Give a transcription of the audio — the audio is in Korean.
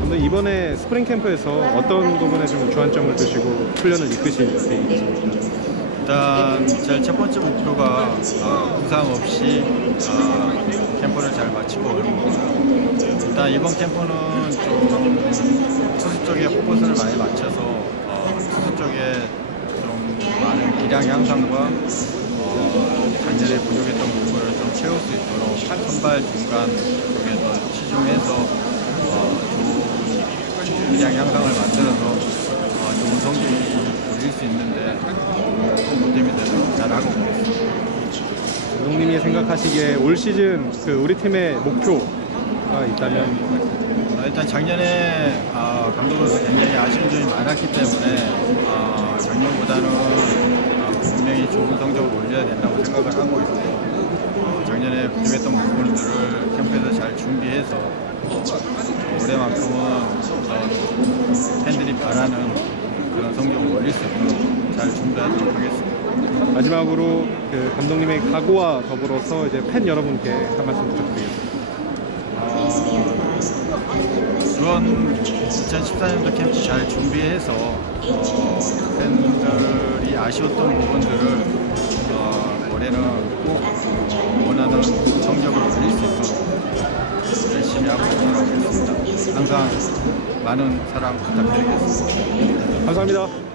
근데 이번에 스프링 캠프에서 어떤 부분에 좀 주안점을 두시고 훈련을 이끄실 계획이십니까? 일단 제일 첫 번째 목표가 어, 부상 없이 어, 캠프를 잘 마치고 오는 거고요. 일단 이번 캠프는 좀 투수 쪽에 포커스를 많이 맞춰서 어, 투수 쪽에 좀 많은 기량 향상과 어, 작년에 부족했던 부분을 좀 채울 수 있도록 선발 중간 쪽에서 치중해서 어, 좋은 기량 향상을 만들어서 어, 좋은 성적이 올릴 수 있는데 어, 보탬이 되도록 잘하고 있습니다. 감독님이 생각하시기에 올 시즌 그 우리 팀의 목표가 있다면 어, 일단 작년에 어, 감독으로서 굉장히 아쉬운 점이 많았기 때문에 어, 작년보다는 어, 분명히 좋은 성적을 올려야 된다고 생각을 하고 있고 어, 작년에 부족했던 부분들을 캠프에서 잘 준비해서 어, 올해만큼은 어, 팬들이 바라는 그런 성적을 올릴 수 있도록 잘 준비하도록 하겠습니다. 마지막으로 그 감독님의 각오와 더불어서 이제 팬 여러분께 한 말씀 부탁드리겠습니다. 이번 2014년도 캠프 잘 준비해서 어, 팬들이 아쉬웠던 부분들을 어, 올해는 꼭 어, 원하는 성적을 올릴 수 있도록 열심히 하고 있도록 하겠습니다. 항상 많은 사랑 부탁드리겠습니다. 감사합니다.